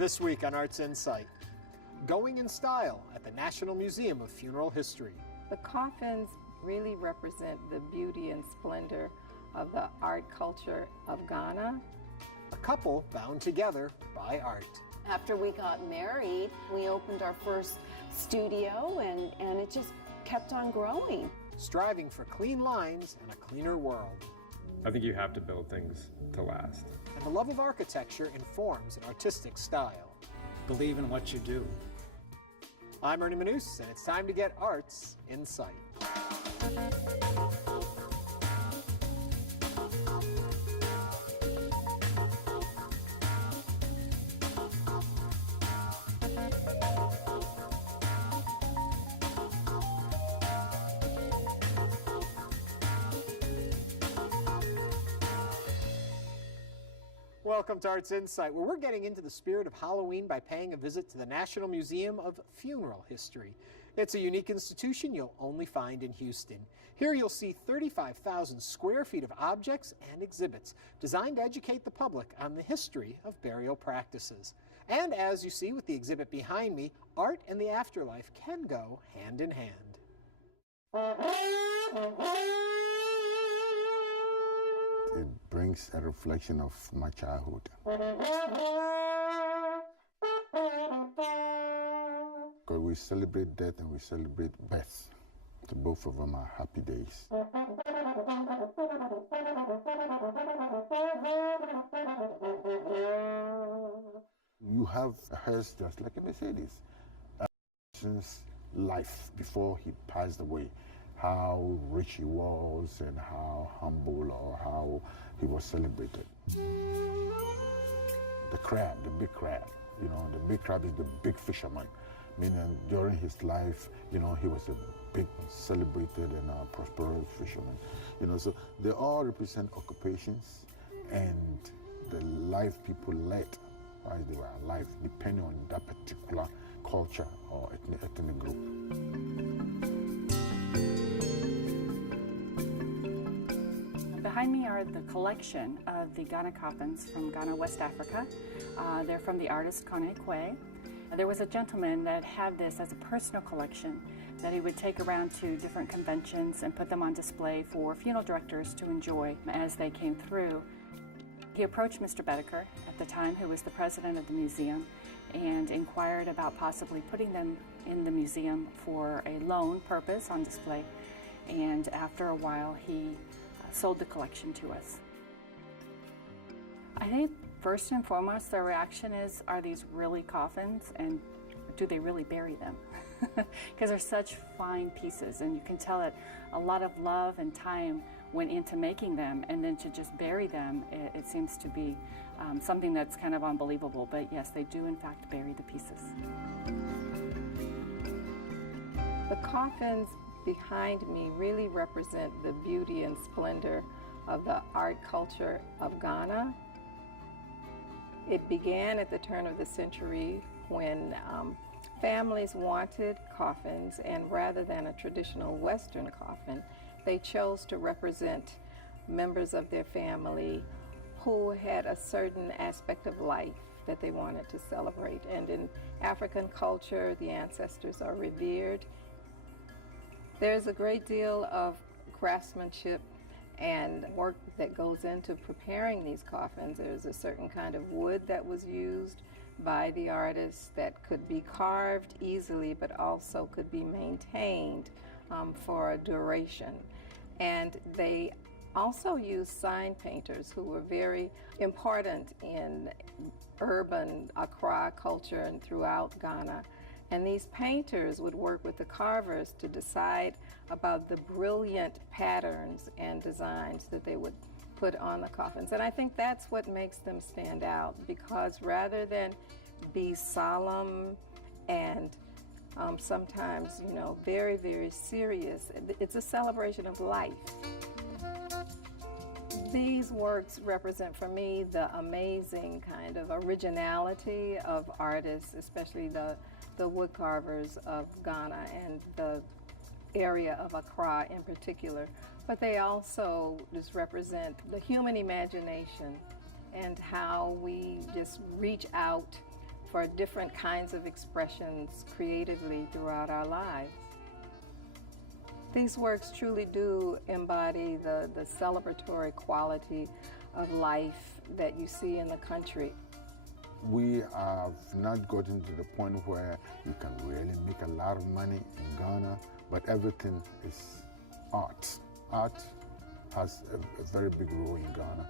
This week on Arts Insight, going in style at the National Museum of Funeral History. The coffins really represent the beauty and splendor of the art culture of Ghana. A couple bound together by art. After we got married, we opened our first studio and it just kept on growing. Striving for clean lines and a cleaner world. I think you have to build things to last. And the love of architecture informs an artistic style. Believe in what you do. I'm Ernie Manous, and it's time to get Arts Insight. Welcome to Arts Insight, where we're getting into the spirit of Halloween by paying a visit to the National Museum of Funeral History. It's a unique institution you'll only find in Houston. Here you'll see 35,000 square feet of objects and exhibits designed to educate the public on the history of burial practices. And as you see with the exhibit behind me, art and the afterlife can go hand in hand. It brings a reflection of my childhood. Because we celebrate death and we celebrate birth. So both of them are happy days. You have a hearse just like a Mercedes. A person's life before he passed away. How rich he was and how humble or how he was celebrated. The crab, the big crab, the big crab is the big fisherman. Meaning during his life, he was a big celebrated and prosperous fisherman. So they all represent occupations and the life people led as they were alive, depending on that particular culture or ethnic group. Behind me are the collection of the Ghana coffins from Ghana, West Africa. They're from the artist Kone Kwe. There was a gentleman that had this as a personal collection that he would take around to different conventions and put them on display for funeral directors to enjoy as they came through. He approached Mr. Bedeker at the time, who was the president of the museum, and inquired about possibly putting them in the museum for a loan purpose on display. And after a while, he sold the collection to us. I think first and foremost, the reaction is, are these really coffins and do they really bury them? Because they're such fine pieces and you can tell that a lot of love and time went into making them, and then to just bury them, it seems to be something that's kind of unbelievable. But yes, they do in fact bury the pieces. The coffins behind me really represent the beauty and splendor of the art culture of Ghana. It began at the turn of the century when families wanted coffins, and rather than a traditional Western coffin, they chose to represent members of their family who had a certain aspect of life that they wanted to celebrate. And in African culture, the ancestors are revered. There's a great deal of craftsmanship and work that goes into preparing these coffins. There's a certain kind of wood that was used by the artists that could be carved easily, but also could be maintained for a duration. And they also used sign painters who were very important in urban Accra culture and throughout Ghana. And these painters would work with the carvers to decide about the brilliant patterns and designs that they would put on the coffins. And I think that's what makes them stand out, because rather than be solemn and sometimes, very, very serious, it's a celebration of life. These works represent for me the amazing kind of originality of artists, especially the wood carvers of Ghana and the area of Accra in particular. But they also just represent the human imagination and how we just reach out for different kinds of expressions creatively throughout our lives. These works truly do embody the celebratory quality of life that you see in the country. We have not gotten to the point where you can really make a lot of money in Ghana, but everything is art. Art has a very big role in Ghana.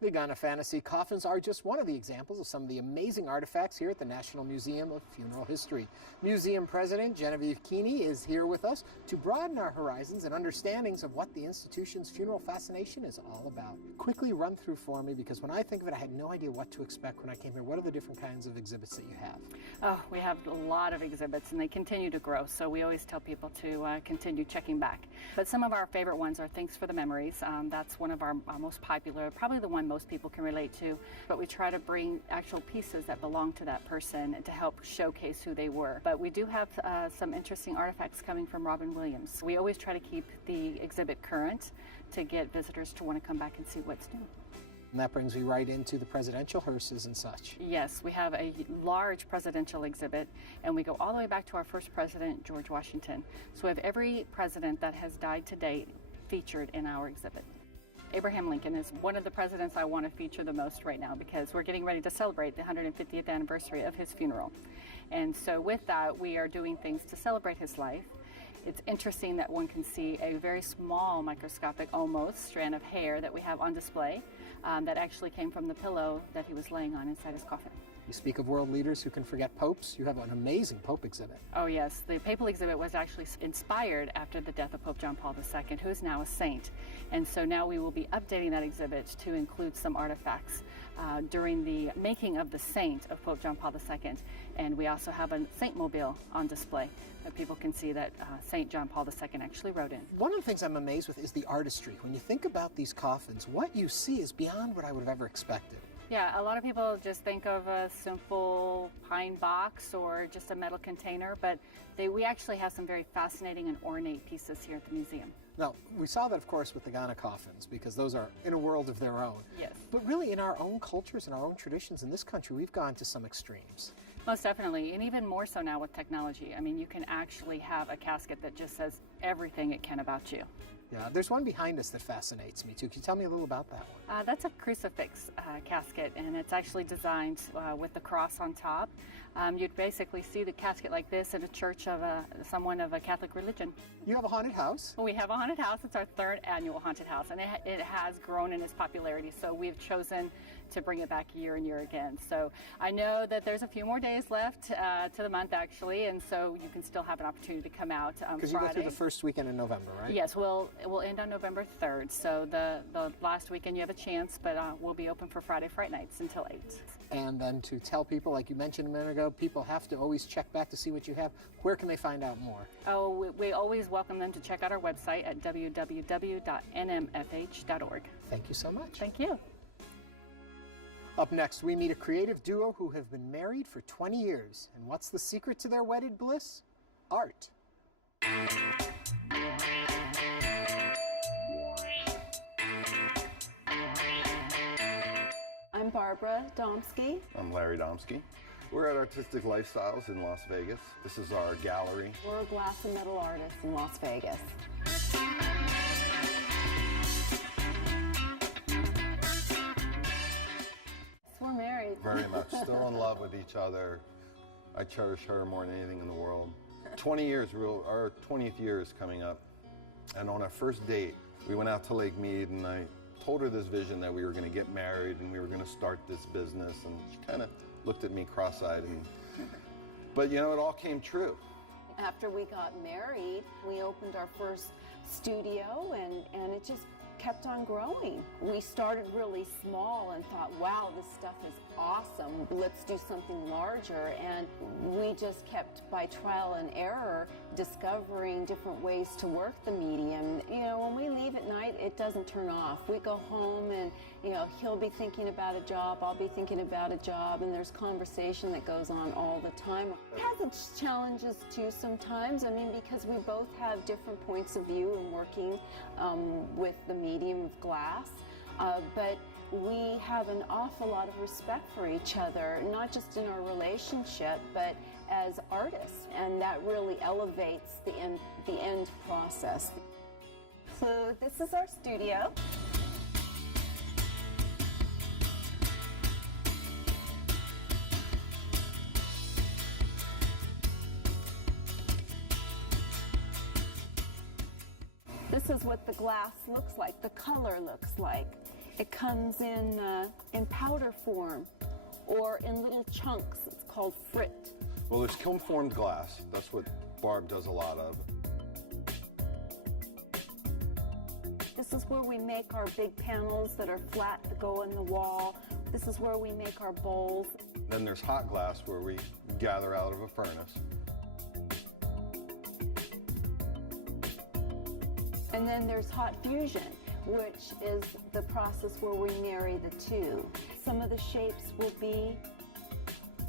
The Ghana Fantasy Coffins are just one of the examples of some of the amazing artifacts here at the National Museum of Funeral History. Museum President Genevieve Keeney is here with us to broaden our horizons and understandings of what the institution's funeral fascination is all about. Quickly run through for me, because when I think of it, I had no idea what to expect when I came here. What are the different kinds of exhibits that you have? Oh, we have a lot of exhibits, and they continue to grow, so we always tell people to continue checking back. But some of our favorite ones are Thanks for the Memories. That's one of our most popular, probably the one most people can relate to. But we try to bring actual pieces that belong to that person to help showcase who they were. But we do have some interesting artifacts coming from Robin Williams. We always try to keep the exhibit current to get visitors to want to come back and see what's new. And that brings me right into the presidential hearses and such. Yes, we have a large presidential exhibit, and we go all the way back to our first president, George Washington. So we have every president that has died to date featured in our exhibit. Abraham Lincoln is one of the presidents I want to feature the most right now, because we're getting ready to celebrate the 150th anniversary of his funeral. And so with that, we are doing things to celebrate his life. It's interesting that one can see a very small, microscopic almost, strand of hair that we have on display that actually came from the pillow that he was laying on inside his coffin. You speak of world leaders who can forget popes. You have an amazing Pope exhibit. Oh yes, the papal exhibit was actually inspired after the death of Pope John Paul II, who is now a saint. And so now we will be updating that exhibit to include some artifacts during the making of the saint of Pope John Paul II. And we also have a saint mobile on display that people can see that Saint John Paul II actually rode in. One of the things I'm amazed with is the artistry. When you think about these coffins, what you see is beyond what I would have ever expected. Yeah, a lot of people just think of a simple pine box or just a metal container, but we actually have some very fascinating and ornate pieces here at the museum. Now, we saw that, of course, with the Ghana coffins, because those are in a world of their own. Yes. But really, in our own cultures and our own traditions in this country, we've gone to some extremes. Most definitely, and even more so now with technology. I mean, you can actually have a casket that just says everything it can about you. Yeah, there's one behind us that fascinates me, too. Can you tell me a little about that one? That's a crucifix casket, and it's actually designed with the cross on top. You'd basically see the casket like this in a church of someone of a Catholic religion. You have a haunted house? We have a haunted house. It's our third annual haunted house, and it has grown in its popularity, so we've chosen to bring it back year and year again. So I know that there's a few more days left to the month, actually, and so you can still have an opportunity to come out Because you go through the first weekend in November, right? Yes, we'll end on November 3rd, so the last weekend you have a chance, but we'll be open for Friday nights until 8. And then to tell people, like you mentioned a minute ago, people have to always check back to see what you have. Where can they find out more? Oh, we always welcome them to check out our website at www.nmfh.org. Thank you so much. Thank you. Up next, we meet a creative duo who have been married for 20 years. And what's the secret to their wedded bliss? Art. I'm Barbara Domsky. I'm Larry Domsky. We're at Artistic Lifestyles in Las Vegas. This is our gallery. We're a glass and metal artist in Las Vegas. We're married. Very much. Still in love with each other. I cherish her more than anything in the world. 20 years, our 20th year is coming up. And on our first date, we went out to Lake Mead, and I told her this vision that we were going to get married and we were going to start this business, and she kind of looked at me cross-eyed. But you know, it all came true. After we got married, we opened our first studio, and it just kept on growing. We started really small and thought, wow, this stuff is awesome. Let's do something larger. And we just kept, by trial and error, discovering different ways to work the medium. You know, when we leave at night, it doesn't turn off. We go home and, you know, he'll be thinking about a job, I'll be thinking about a job, and there's conversation that goes on all the time. It has its challenges too sometimes. I mean, because we both have different points of view in working with the medium. medium of glass, but we have an awful lot of respect for each other, not just in our relationship, but as artists, and that really elevates the end process. So this is our studio. This is what the glass looks like, the color looks like. It comes in powder form or in little chunks. It's called frit. Well, there's kiln-formed glass. That's what Barb does a lot of. This is where we make our big panels that are flat to go in the wall. This is where we make our bowls. Then there's hot glass where we gather out of a furnace. And then there's hot fusion, which is the process where we marry the two. Some of the shapes will be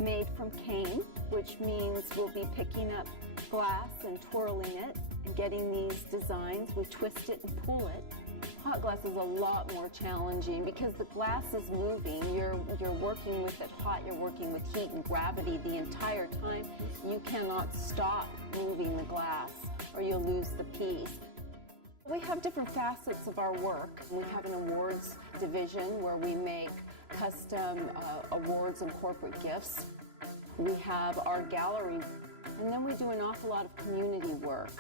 made from cane, which means we'll be picking up glass and twirling it and getting these designs. We twist it and pull it. Hot glass is a lot more challenging because the glass is moving. You're working with it hot, you're working with heat and gravity the entire time. You cannot stop moving the glass or you'll lose the piece. We have different facets of our work. We have an awards division where we make custom awards and corporate gifts. We have our gallery, and then we do an awful lot of community work.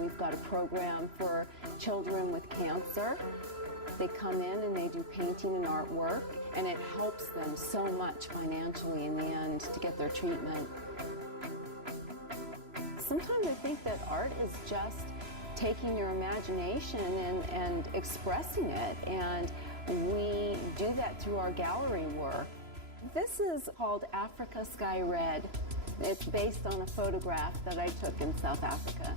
We've got a program for children with cancer. They come in and they do painting and artwork, and it helps them so much financially in the end to get their treatment. Sometimes I think that art is just taking your imagination and expressing it, and we do that through our gallery work. This is called Africa Sky Red. It's based on a photograph that I took in South Africa.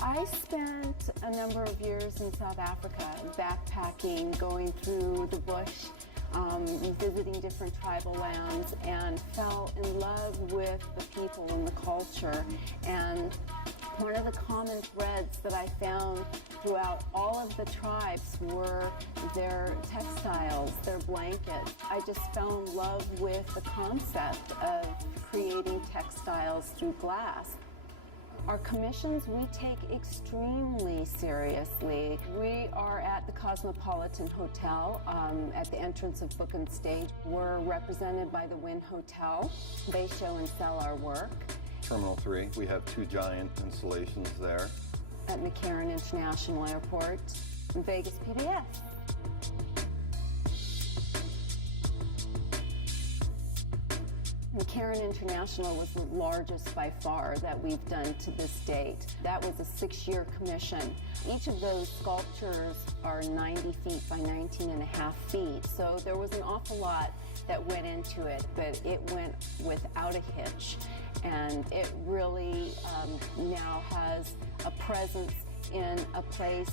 I spent a number of years in South Africa backpacking, going through the bush, visiting different tribal lands, and fell in love with the people and the culture. And one of the common threads that I found throughout all of the tribes were their textiles, their blankets. I just fell in love with the concept of creating textiles through glass. Our commissions we take extremely seriously. We are at the Cosmopolitan Hotel at the entrance of Book and Stage. We're represented by the Wynn Hotel. They show and sell our work. Terminal 3, we have 2 giant installations there. At McCarran International Airport, Vegas PBS. McCarran International was the largest by far that we've done to this date. That was a 6-year commission. Each of those sculptures are 90 feet by 19 and a half feet, so there was an awful lot that went into it, but it went without a hitch. And it really now has a presence in a place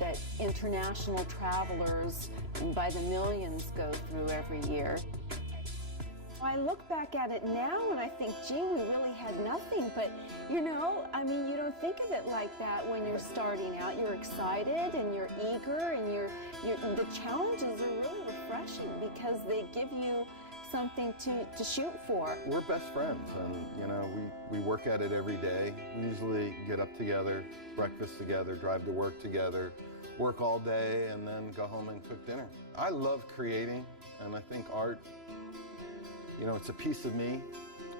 that international travelers by the millions go through every year. I look back at it now and I think, gee, we really had nothing, but you know, I mean, you don't think of it like that when you're starting out. You're excited and you're eager, and the challenges are really refreshing because they give you something to shoot for. We're best friends, and you know, we work at it every day. We usually get up together, breakfast together, drive to work together, work all day, and then go home and cook dinner. I love creating, and I think art, you know, it's a piece of me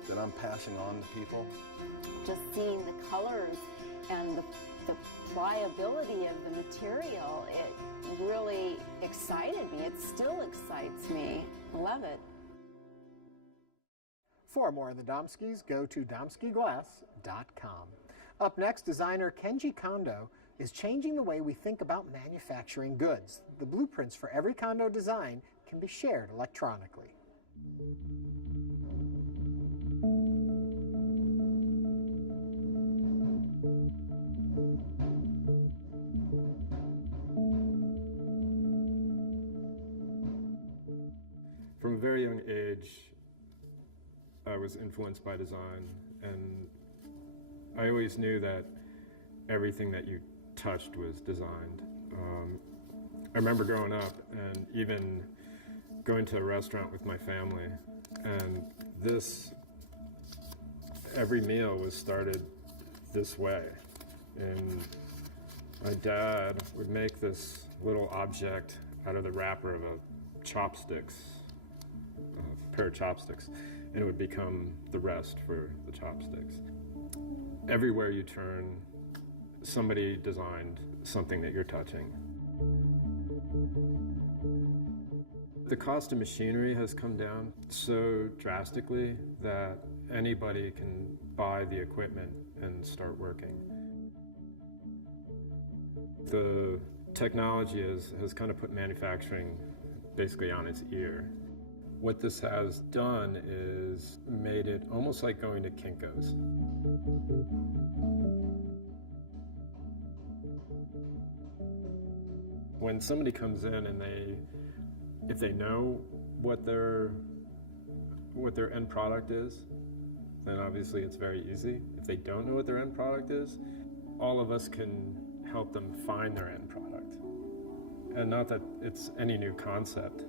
that I'm passing on to people. Just seeing the colors and the pliability of the material, it really excited me. It still excites me. Love it. For more on the Domskys, go to domskyglass.com. Up next, designer Kenji Kondo is changing the way we think about manufacturing goods. The blueprints for every Kondo design can be shared electronically. From a very young age, I was influenced by design, and I always knew that everything that you touched was designed. I remember growing up and even going to a restaurant with my family, and every meal was started this way. And my dad would make this little object out of the wrapper of a pair of chopsticks, and it would become the rest for the chopsticks. Everywhere you turn, somebody designed something that you're touching. The cost of machinery has come down so drastically that anybody can buy the equipment and start working. The technology has kind of put manufacturing basically on its ear. What this has done is made it almost like going to Kinko's. When somebody comes in and if they know what their end product is, then obviously it's very easy. If they don't know what their end product is, all of us can help them find their end product. And not that it's any new concept.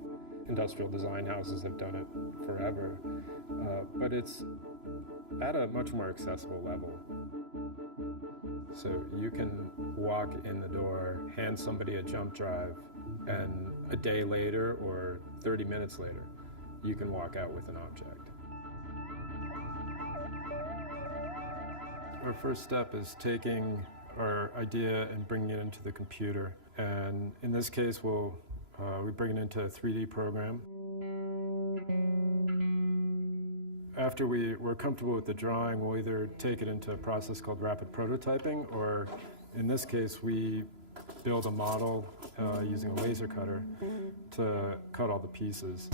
Industrial design houses have done it forever, but it's at a much more accessible level. So you can walk in the door, hand somebody a jump drive, and a day later or 30 minutes later, you can walk out with an object. Our first step is taking our idea and bringing it into the computer. And in this case, we bring it into a 3D program. After we're comfortable with the drawing, we'll either take it into a process called rapid prototyping, or in this case, we build a model using a laser cutter to cut all the pieces.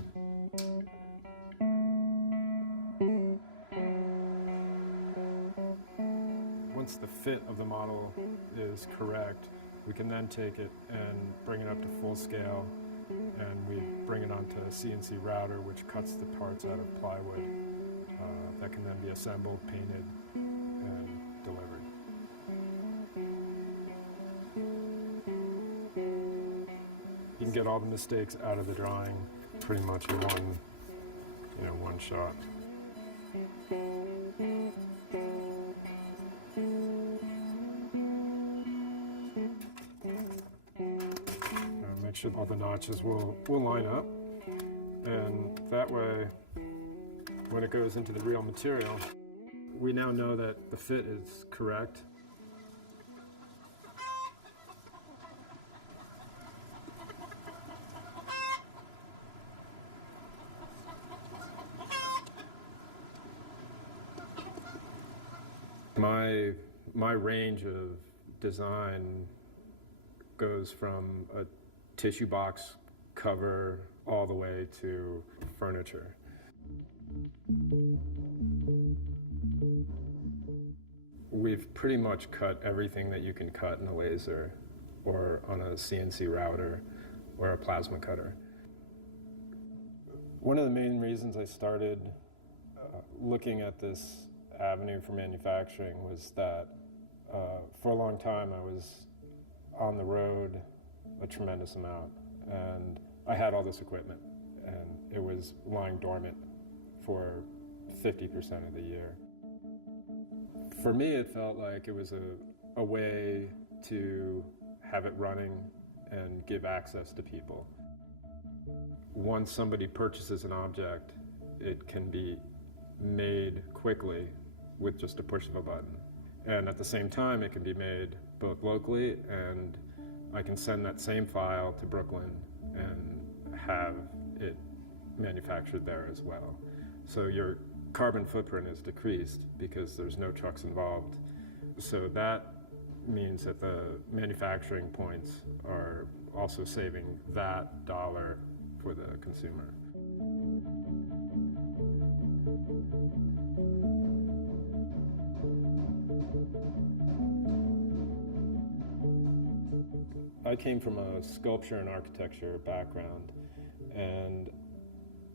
Once the fit of the model is correct, we can then take it and bring it up to full scale, and we bring it onto a CNC router, which cuts the parts out of plywood that can then be assembled, painted, and delivered. You can get all the mistakes out of the drawing pretty much in one shot. Make sure all the notches will line up, and that way, when it goes into the real material, we now know that the fit is correct. My range of design goes from a tissue box cover all the way to furniture. We've pretty much cut everything that you can cut in a laser or on a CNC router or a plasma cutter. One of the main reasons I started looking at this avenue for manufacturing was that for a long time I was on the road a tremendous amount, and I had all this equipment and it was lying dormant for 50% of the year. For me, it felt like it was a way to have it running and give access to people. Once somebody purchases an object, it can be made quickly with just a push of a button. And at the same time, it can be made both locally, and I can send that same file to Brooklyn and have it manufactured there as well. So your carbon footprint is decreased because there's no trucks involved. So that means that the manufacturing points are also saving that dollar for the consumer. I came from a sculpture and architecture background, and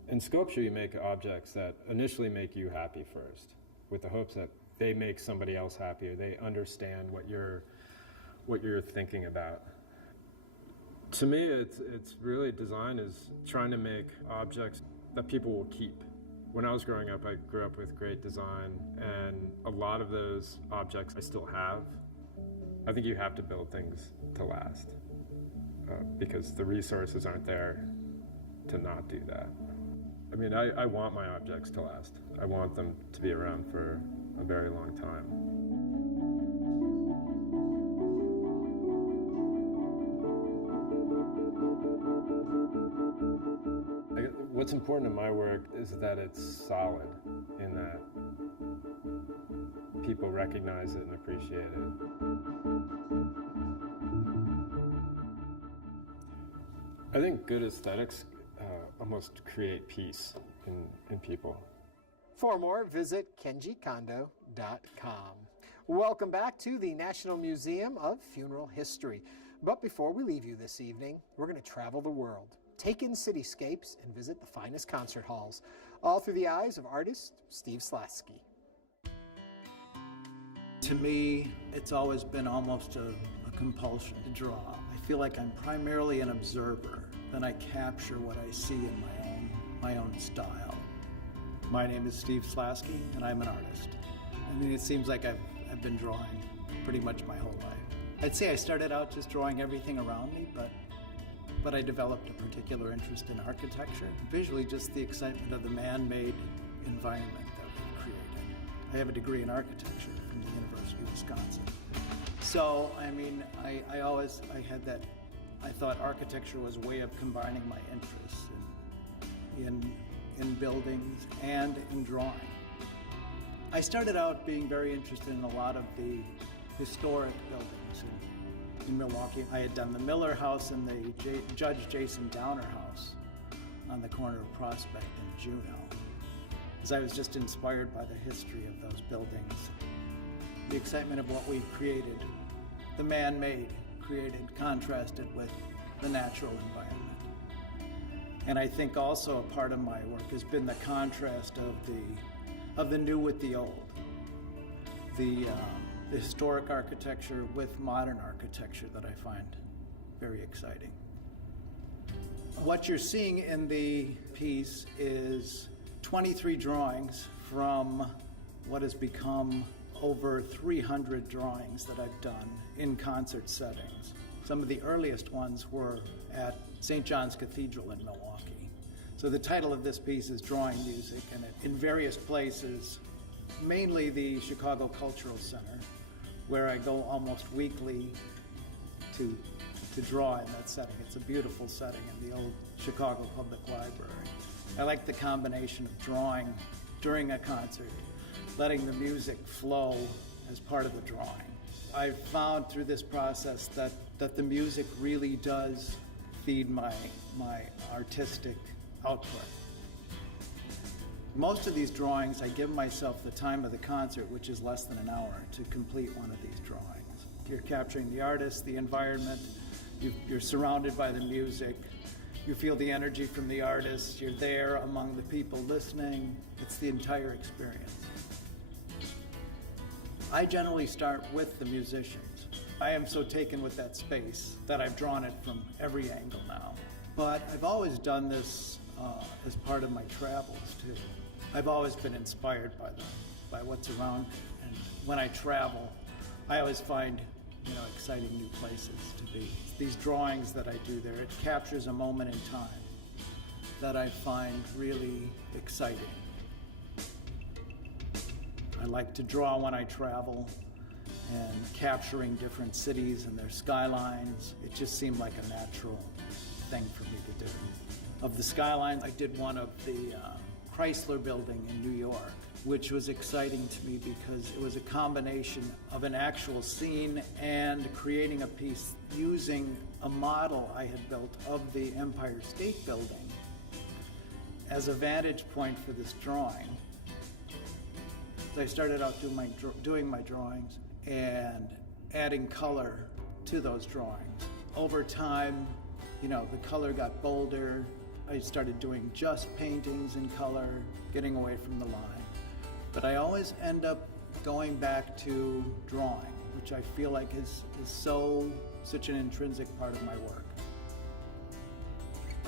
in sculpture you make objects that initially make you happy first, with the hopes that they make somebody else happy, or they understand what you're thinking about. To me, it's really design is trying to make objects that people will keep. When I was growing up, I grew up with great design, and a lot of those objects I still have. I think you have to build things to last because the resources aren't there to not do that. I mean, I want my objects to last. I want them to be around for a very long time. What's important in my work is that it's solid, in that people recognize it and appreciate it. I think good aesthetics almost create peace in people. For more, visit kenjikondo.com. Welcome back to the National Museum of Funeral History. But before we leave you this evening, we're going to travel the world, take in cityscapes, and visit the finest concert halls, all through the eyes of artist Steve Slasky. To me, it's always been almost a compulsion to draw. I feel like I'm primarily an observer, then I capture what I see in my own style. My name is Steve Slasky, and I'm an artist. I mean, it seems like I've been drawing pretty much my whole life. I'd say I started out just drawing everything around me, but I developed a particular interest in architecture. Visually, just the excitement of the man-made environment that we've created. I have a degree in architecture from the University of Wisconsin. So, I mean, I had that, I thought architecture was a way of combining my interests in buildings and in drawing. I started out being very interested in a lot of the historic buildings in Milwaukee. I had done the Miller House and the Judge Jason Downer House on the corner of Prospect and Juneau, because I was just inspired by the history of those buildings. The excitement of what we created, the man-made, created, contrasted with the natural environment. And I think also a part of my work has been the contrast of the new with the old. The historic architecture with modern architecture that I find very exciting. What you're seeing in the piece is 23 drawings from what has become over 300 drawings that I've done in concert settings. Some of the earliest ones were at St. John's Cathedral in Milwaukee. So the title of this piece is Drawing Music, and in various places, mainly the Chicago Cultural Center, where I go almost weekly to draw in that setting. It's a beautiful setting in the old Chicago Public Library. I like the combination of drawing during a concert, letting the music flow as part of the drawing. I've found through this process that the music really does feed my artistic output. Most of these drawings, I give myself the time of the concert, which is less than an hour, to complete one of these drawings. You're capturing the artist, the environment, you're surrounded by the music, you feel the energy from the artist, you're there among the people listening. It's the entire experience. I generally start with the musicians. I am so taken with that space that I've drawn it from every angle now. But I've always done this as part of my travels too. I've always been inspired by what's around, and when I travel, I always find exciting new places to be. These drawings that I do there, it captures a moment in time that I find really exciting. I like to draw when I travel, and capturing different cities and their skylines. It just seemed like a natural thing for me to do. Of the skylines, I did one of the Chrysler Building in New York, which was exciting to me because it was a combination of an actual scene and creating a piece using a model I had built of the Empire State Building as a vantage point for this drawing. I started out doing my drawings and adding color to those drawings. Over time, the color got bolder. I started doing just paintings in color, getting away from the line. But I always end up going back to drawing, which I feel like is such an intrinsic part of my work.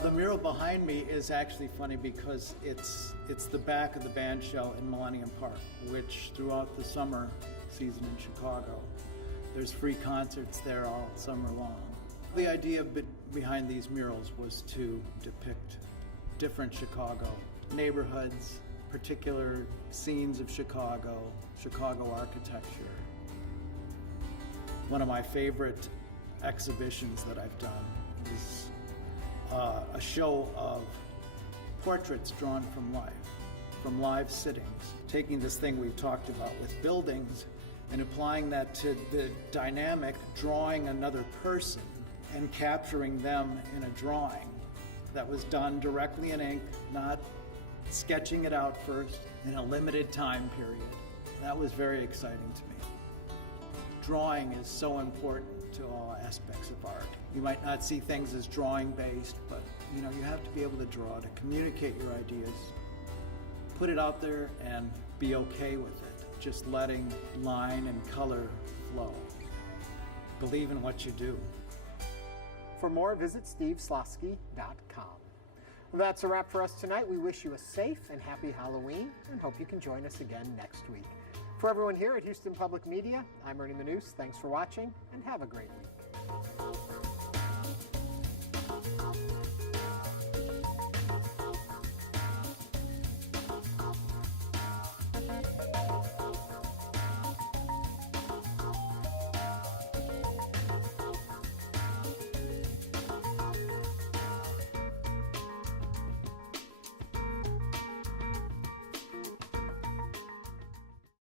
The mural behind me is actually funny because it's the back of the band shell in Millennium Park, which throughout the summer season in Chicago, there's free concerts there all summer long. The idea behind these murals was to depict different Chicago neighborhoods, particular scenes of Chicago, Chicago architecture. One of my favorite exhibitions that I've done is a show of portraits drawn from live sittings, taking this thing we've talked about with buildings and applying that to the dynamic, drawing another person and capturing them in a drawing that was done directly in ink, not sketching it out first in a limited time period. That was very exciting to me. Drawing is so important to all aspects of art. You might not see things as drawing based, but you have to be able to draw, to communicate your ideas, put it out there and be okay with it. Just letting line and color flow. Believe in what you do. For more, visit steveslosky.com. That's a wrap for us tonight. We wish you a safe and happy Halloween and hope you can join us again next week. For everyone here at Houston Public Media, I'm Ernie Manous. Thanks for watching and have a great week.